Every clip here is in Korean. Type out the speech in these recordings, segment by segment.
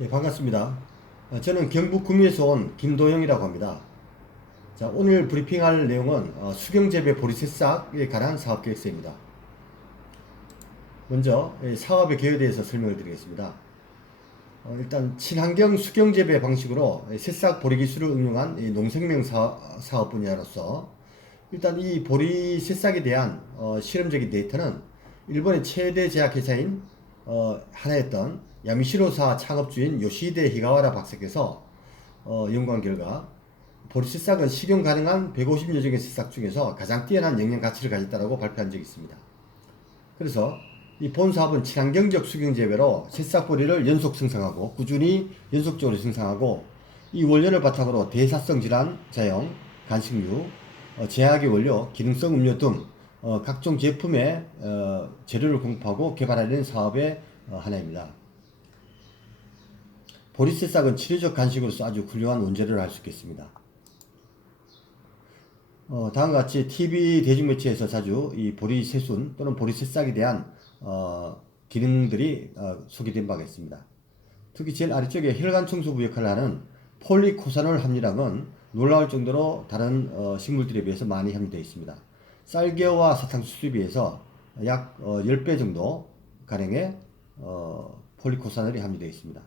네, 반갑습니다. 저는 경북구미에서 온 김도영이라고 합니다. 자, 오늘 브리핑할 내용은 수경재배 보리새싹에 관한 사업계획서입니다. 먼저 사업의 계획에 대해서 설명을 드리겠습니다. 일단 친환경 수경재배 방식으로 새싹 보리 기술을 응용한 이 농생명 사업 분야로서 일단 이 보리 새싹에 대한 실험적인 데이터는 일본의 최대 제약회사인 하나였던 야미시로사 창업주인 요시히데 히가와라 박사께서 연구한 결과 보리 새싹은 식용 가능한 150여 종의 새싹 중에서 가장 뛰어난 영양 가치를 가졌다고 발표한 적이 있습니다. 그래서 이 본 사업은 친환경적 수경 재배로 새싹 보리를 연속 생성하고 꾸준히 연속적으로 생성하고 이 원료를 바탕으로 대사성 질환 자형, 간식류, 제약의 원료, 기능성 음료 등 각종 제품의 재료를 공급하고 개발하는 사업의 하나입니다. 보리 새싹은 치료적 간식으로서 아주 훌륭한 원재료를 할 수 있겠습니다. 다음과 같이 TV 대중매체에서 자주 이 보리 새순 또는 보리 새싹에 대한 기능들이 소개된 바가 있습니다. 특히 제일 아래쪽에 혈관 청소부 역할을 하는 폴리코사놀 함유량은 놀라울 정도로 다른 식물들에 비해서 많이 함유되어 있습니다. 쌀겨와 사탕수수에 비해서 약 10배 정도 가량의 폴리코사놀이 함유되어 있습니다.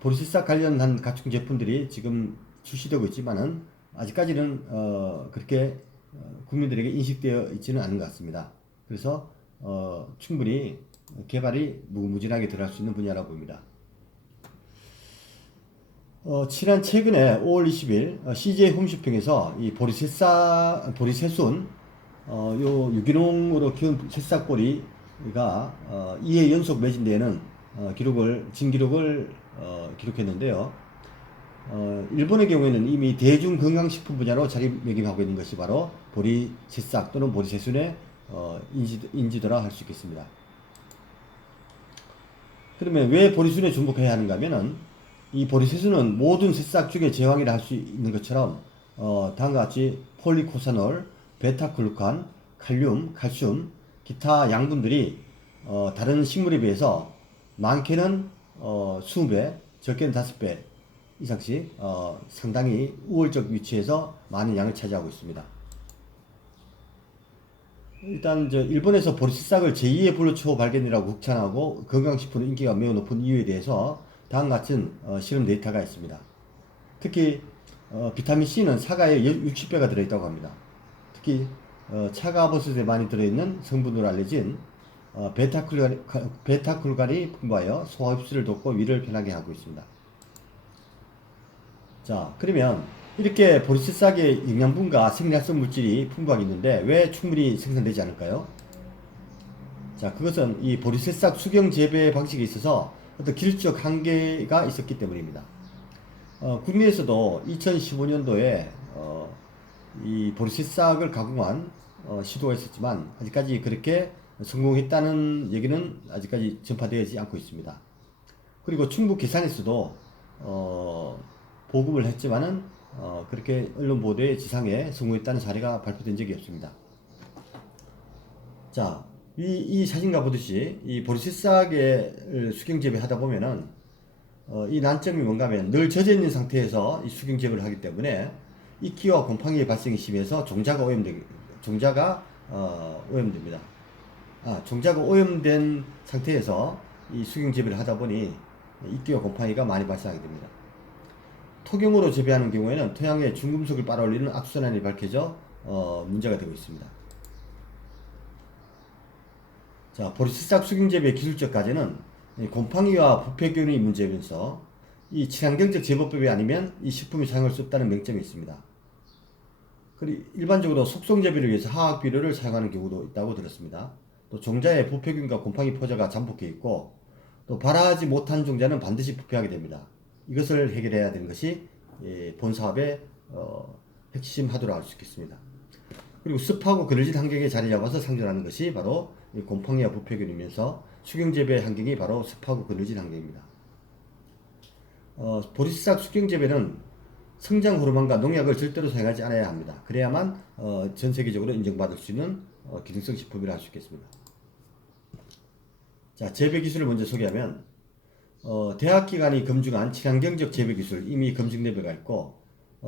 보리새싹 관련한 각종 제품들이 지금 출시되고 있지만은 아직까지는 그렇게 국민들에게 인식되어 있지는 않은 것 같습니다. 그래서 충분히 개발이 무궁무진하게 들어갈 수 있는 분야라고 봅니다. 지난 최근에 5월 20일 CJ 홈쇼핑에서 이 보리새순 요 유기농으로 키운 새싹보리가 2회 연속 매진되는 진기록을 기록했는데요. 일본의 경우에는 이미 대중건강식품 분야로 자리매김하고 있는 것이 바로 보리 새싹 또는 보리 새순의 인지도라 할 수 있겠습니다. 그러면 왜 보리순에 중복해야 하는가 하면은 이 보리 새순은 모든 새싹 중에 제왕이라 할 수 있는 것처럼 다음과 같이 폴리코사놀, 베타글루칸, 칼륨, 칼슘, 기타 양분들이 다른 식물에 비해서 많게는 20배, 적게는 5배 이상씩 상당히 우월적 위치에서 많은 양을 차지하고 있습니다. 일단 일본에서 보리새싹을 제2의 불로초 발견이라고 극찬하고 건강식품 인기가 매우 높은 이유에 대해서 다음 같은 실험 데이터가 있습니다. 특히 비타민 C는 사과에 60배가 들어있다고 합니다. 특히 차가버섯에 많이 들어있는 성분으로 알려진 베타글루간이 풍부하여 소화 흡수를 돕고 위를 편하게 하고 있습니다. 자, 그러면 이렇게 보리새싹의 영양분과 생리활성 물질이 풍부하게 있는데 왜 충분히 생산되지 않을까요? 자, 그것은 이 보리새싹 수경 재배 방식에 있어서 어떤 기술적 한계가 있었기 때문입니다. 국내에서도 2015년도에 이 보리새싹을 가공한 시도가 있었지만 아직까지 그렇게 성공했다는 얘기는 아직까지 전파되지 않고 있습니다. 그리고 충북 계산에서도 보급을 했지만은 그렇게 언론 보도에 지상에 성공했다는 사례가 발표된 적이 없습니다. 자, 이 사진과 보듯이 이 보리새싹의 수경 재배하다 보면은 이 난점이 뭔가 하면 늘 젖어 있는 상태에서 이 수경 재배를 하기 때문에 이끼와 곰팡이의 발생이 심해서 종자가 오염됩니다. 종자가 오염된 상태에서 이 수경 재배를 하다 보니 이끼와 곰팡이가 많이 발생하게 됩니다. 토경으로 재배하는 경우에는 토양에 중금속을 빨아올리는 악순환이 밝혀져 문제가 되고 있습니다. 자, 보리새싹 수경 재배 기술적 과제는 곰팡이와 부패균의 문제면서 이 친환경적 제보법이 아니면 이 식품이 사용할 수 없다는 맹점이 있습니다. 그리고 일반적으로 속성 재배를 위해서 화학 비료를 사용하는 경우도 있다고 들었습니다. 또 종자에 부패균과 곰팡이 포자가 잠복해 있고 또 발화하지 못한 종자는 반드시 부패하게 됩니다. 이것을 해결해야 되는 것이 본 사업의 핵심 하도록 할 수 있겠습니다. 그리고 습하고 그늘진 환경에 자리 잡아서 상존하는 것이 바로 곰팡이와 부패균이면서 수경재배 환경이 바로 습하고 그늘진 환경입니다. 보리새싹 수경재배는 성장 호르몬과 농약을 절대로 사용하지 않아야 합니다. 그래야만 전 세계적으로 인정받을 수 있는 기능성 식품이라 할 수 있겠습니다. 자, 재배 기술을 먼저 소개하면 대학 기관이 검증한 친환경적 재배 기술 이미 검증 레벨가 있고,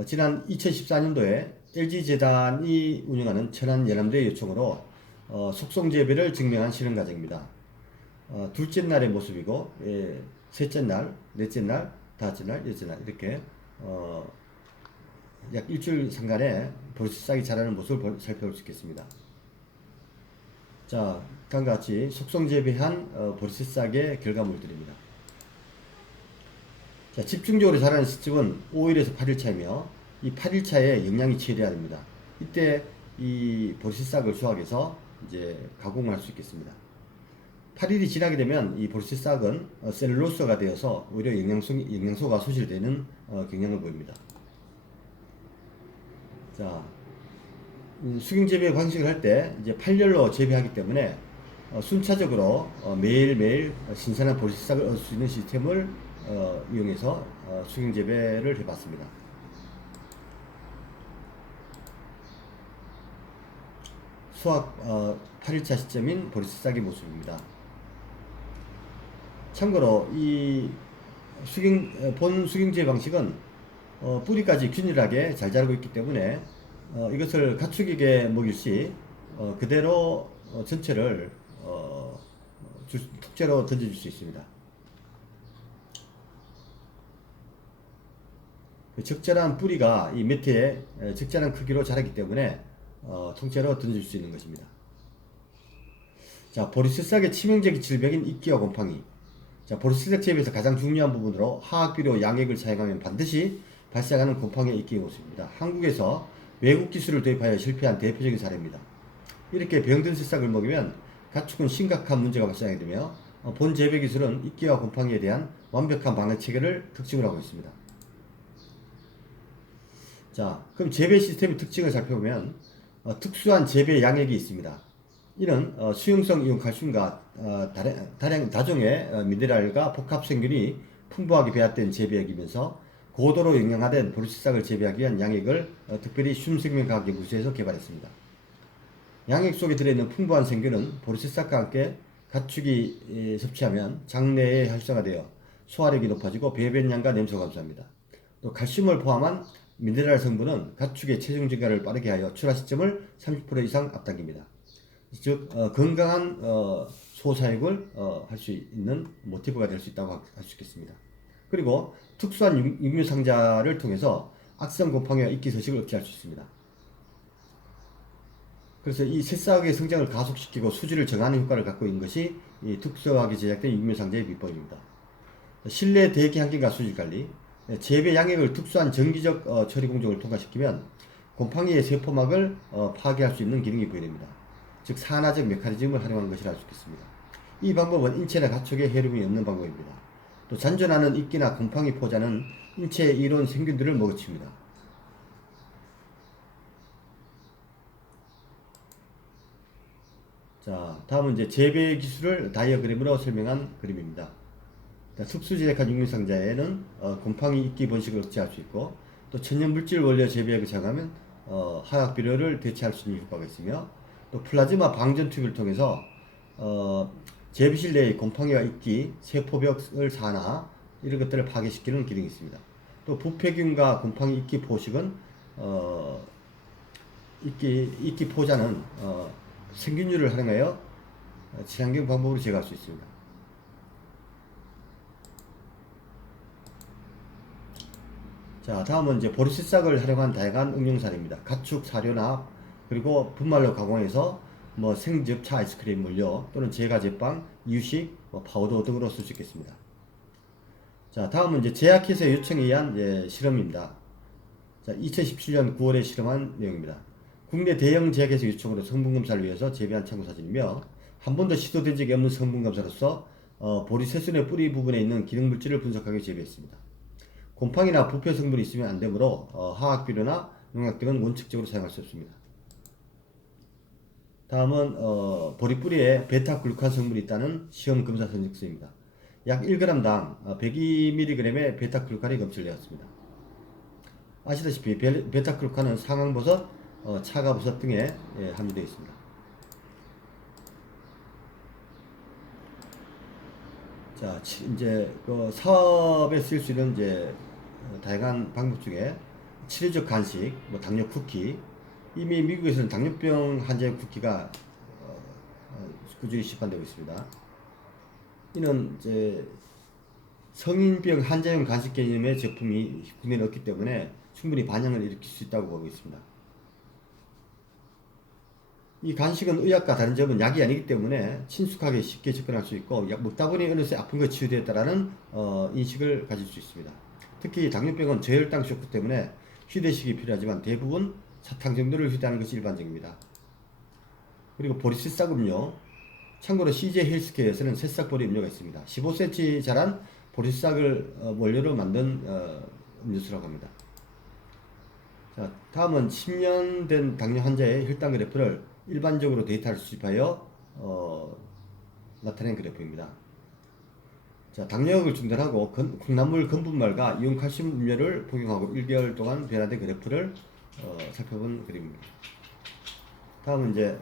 지난 2014년도에 LG재단이 운영하는 천안 연남대 요청으로 속성 재배를 증명한 실험 과정입니다. 둘째 날의 모습이고, 셋째 날, 넷째 날, 다섯째 날, 여섯째 날 이렇게 약 일주일 상간에 보리씨 싹이 자라는 모습을 살펴볼 수 있겠습니다. 자, 다음과 같이 속성 재배한 보리씨 싹의 결과물들입니다. 자, 집중적으로 자라는 시점은 5일에서 8일 차이며 이 8일 차에 영양이 최대해야 됩니다. 이때 이 보리씨 싹을 수확해서 이제 가공할 수 있겠습니다. 8일이 지나게 되면 이 보리씨 싹은 셀룰로스가 되어서 오히려 영양소가 소실되는 경향을 보입니다. 자, 수경 재배 방식을 할 때 이제 8열로 재배하기 때문에 순차적으로 매일매일 신선한 보리씨 싹을 얻을 수 있는 시스템을 이용해서 수경 재배를 해봤습니다. 수확 8일차 시점인 보리씨 싹의 모습입니다. 참고로 이 본 수경재 방식은 뿌리까지 균일하게 잘 자라고 있기 때문에 이것을 가축에게 먹일 시 그대로 전체를 통째로 던져줄 수 있습니다. 적절한 뿌리가 이 매트에 적절한 크기로 자라기 때문에 통째로 던질 수 있는 것입니다. 자, 보리씨 싹의 치명적인 질병인 이끼와 곰팡이. 자, 보리씨 싹 재배에서 가장 중요한 부분으로 화학비료 양액을 사용하면 반드시 발생하는 곰팡이와 이끼의 모습입니다. 한국에서 외국 기술을 도입하여 실패한 대표적인 사례입니다. 이렇게 병든 새싹을 먹이면 가축은 심각한 문제가 발생하게 되며 본 재배 기술은 이끼와 곰팡이에 대한 완벽한 방어 체계를 특징으로 하고 있습니다. 자, 그럼 재배 시스템의 특징을 살펴보면 특수한 재배 양액이 있습니다. 이는 수용성 이온 칼슘과 다종의 미네랄과 복합생균이 풍부하게 배합된 재배액이면서 고도로 영양화된 보리씨 싹을 재배하기 위한 양액을 특별히 슌생명과학연구소에서 개발했습니다. 양액 속에 들어있는 풍부한 생균은 보리씨 싹과 함께 가축이 섭취하면 장내에 활성화되어 소화력이 높아지고 배변량과 냄새가 감소합니다. 또 칼슘을 포함한 미네랄 성분은 가축의 체중 증가를 빠르게 하여 출하 시점을 30% 이상 앞당깁니다. 즉 건강한 소사육을 할 수 있는 모티브가 될 수 있다고 할 수 있겠습니다. 그리고 특수한 육류상자를 통해서 악성 곰팡이와 이끼 서식을 억제할 수 있습니다. 그래서 이 새싹의 성장을 가속시키고 수질을 정하는 효과를 갖고 있는 것이 이 특수하게 제작된 육류상자의 비법입니다. 실내 대기 환경과 수질 관리, 재배 양액을 특수한 정기적 처리 공정을 통과시키면 곰팡이의 세포막을 파괴할 수 있는 기능이 부여됩니다. 즉 산화적 메커니즘을 활용하는 것이라 할 수 있겠습니다. 이 방법은 인체나 가축에 해로움이 없는 방법입니다. 또 잔존하는 이끼나 곰팡이 포자는 인체에 이로운 생균들을 먹어칩니다. 자, 다음은 이제 재배 기술을 다이어그램으로 설명한 그림입니다. 특수 제작한 육류상자에는 곰팡이 이끼 번식을 억제할 수 있고, 또 천연물질 원료 재배액을 사용하면 화학 비료를 대체할 수 있는 효과가 있으며, 또 플라즈마 방전 튜브를 통해서 재배실 내의 곰팡이와 이끼, 세포벽을 산화 이런 것들을 파괴시키는 기능이 있습니다. 또 부패균과 곰팡이 이끼 포식은 이끼 포자는 생균율을 활용하여 친환경 방법으로 제거할 수 있습니다. 자, 다음은 이제 보리씨 싹을 활용한 다양한 응용 사례입니다. 가축 사료나 그리고 분말로 가공해서 생즙차 아이스크림 물려 또는 제과 제빵, 이유식, 파우더 등으로 쓸 수 있겠습니다. 자, 다음은 이제 제약회사의 요청에 의한 실험입니다. 자, 2017년 9월에 실험한 내용입니다. 국내 대형 제약회사 요청으로 성분검사를 위해서 재배한 참고 사진이며 한 번도 시도된 적이 없는 성분검사로서 보리 새순의 뿌리 부분에 있는 기능물질을 분석하기 재배했습니다. 곰팡이나 부패 성분이 있으면 안 되므로 화학비료나 농약 등은 원칙적으로 사용할 수 없습니다. 다음은 보리 뿌리에 베타글루칸 성분이 있다는 시험 검사 선적서입니다. 약 1g당 102mg의 베타글루칸이 검출되었습니다. 아시다시피 베타글루칸은 상황버섯, 차가버섯 등에 함유되어 있습니다. 자, 이제 그 사업에 쓸 수 있는 이제 다양한 방법 중에 치료적 간식, 뭐 당뇨 쿠키, 이미 미국에서는 당뇨병 환자용 쿠키가 꾸준히 시판되고 있습니다. 이는 이제 성인병 환자용 간식 개념의 제품이 국내에 없기 때문에 충분히 반영을 일으킬 수 있다고 보고 있습니다. 이 간식은 의약과 다른 점은 약이 아니기 때문에 친숙하게 쉽게 접근할 수 있고 약 먹다 보니 어느새 아픈 거 치유되었다라는 인식을 가질 수 있습니다. 특히 당뇨병은 저혈당 쇼크 때문에 휴대식이 필요하지만 대부분 사탕 정도를 휴대하는 것이 일반적입니다. 그리고 보리새싹 음료, 참고로 CJ 헬스케어에서는 새싹보리 음료가 있습니다. 15cm 자란 보리새싹을 원료로 만든 음료수라고 합니다. 자, 다음은 10년 된 당뇨 환자의 혈당 그래프를 일반적으로 데이터를 수집하여 나타낸 그래프입니다. 자, 당뇨약을 중단하고 콩나물 건분말과 이온 칼슘 음료를 복용하고 1개월 동안 변화된 그래프를 살펴본 그림입니다. 다음은 이제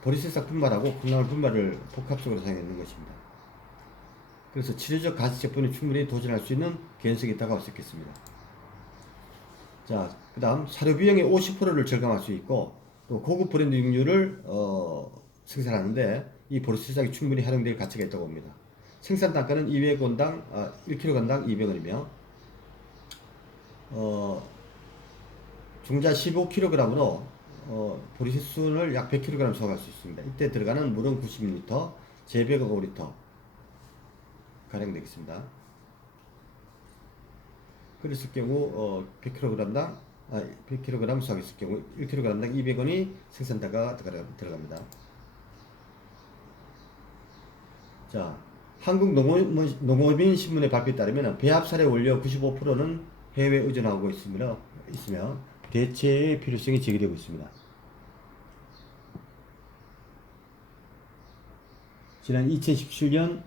보리새싹 분말하고 콩나물 분말을 복합적으로 사용했는 것입니다. 그래서 치료적 간식 제품이 충분히 도전할 수 있는 개연성이 다가올 수 있겠습니다. 자, 그 다음 사료 비용의 50%를 절감할 수 있고 또 고급 브랜드 육류를 생산하는데 이 보리새싹이 충분히 활용될 가치가 있다고 봅니다. 생산 단가는 200원당 1kg당 200원이며 중자 15kg으로 보리순을 약 100kg 소화할 수 있습니다. 이때 들어가는 물은 90ml, 재배가 5리터 가량 되겠습니다. 그랬을 경우 100kg당 100kg 수확했을 경우 1kg당 200원이 생산가가 들어갑니다. 자, 한국농업인 신문의 발표에 따르면 배합사료 원료 95%는 해외 의존하고 있으며 대체의 필요성이 제기되고 있습니다. 지난 2017년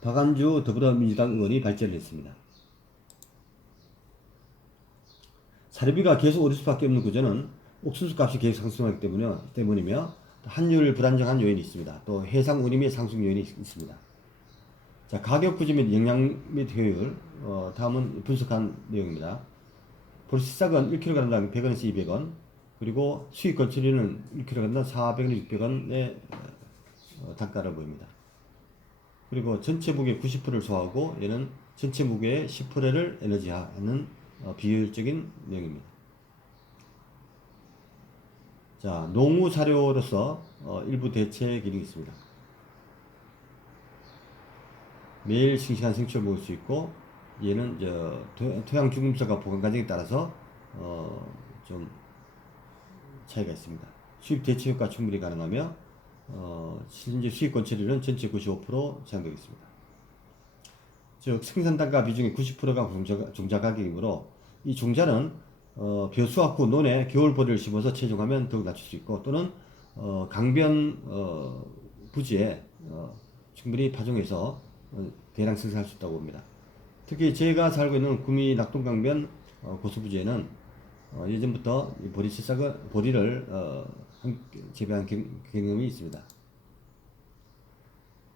박안주 더불어민주당 의원이 발제를 했습니다. 사료비가 계속 오를 수밖에 없는 구조는 옥수수 값이 계속 상승하기 때문이며 환율 불안정한 요인이 있습니다. 또 해상 운임의 상승 요인이 있습니다. 자, 가격 구조 및 영양 및 효율 다음은 분석한 내용입니다. 보리새싹은 1kg당 100원에서 200원, 그리고 수입 건처리는 1kg당 400원, 600원의 단가를 보입니다. 그리고 전체 무게 90%를 소화하고 얘는 전체 무게의 10%를 에너지하는 비효율적인 내용입니다. 자, 농우 사료로서 일부 대체 기능이 있습니다. 매일 싱싱한 생초를 먹을 수 있고 얘는 토양 죽음수가 보관 과정에 따라서 좀 차이가 있습니다. 수입 대체 효과 충분히 가능하며 실제 수익권 처리는 전체 95% 제한되겠습니다. 즉 생산 단가 비중의 90%가 종자 가격이므로 이 종자는 벼수확 후 논에 겨울보리를 심어서 채종하면 더욱 낮출 수 있고 또는 강변 부지에 충분히 파종해서 대량 생산할 수 있다고 봅니다. 특히 제가 살고 있는 구미 낙동강변 고수부지에는 예전부터 보리를 재배한 경험이 있습니다.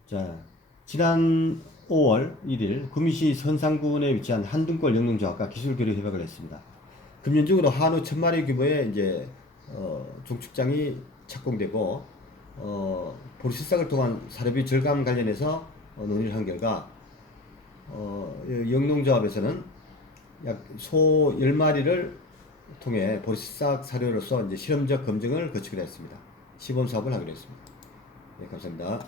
자, 지난 5월 1일 구미시 선상군에 위치한 한둥골 영농조합과 기술교류 협약을 했습니다. 금년중으로 한우 1000마리 규모의 이제 종축장이 착공되고 보리새싹을 통한 사료비 절감 관련해서 논의를 한 결과 영농조합에서는 약 소 10마리를 통해 보리새싹 사료로서 이제 실험적 검증을 거치기로 했습니다. 시범 사업을 하기로 했습니다. 네, 감사합니다.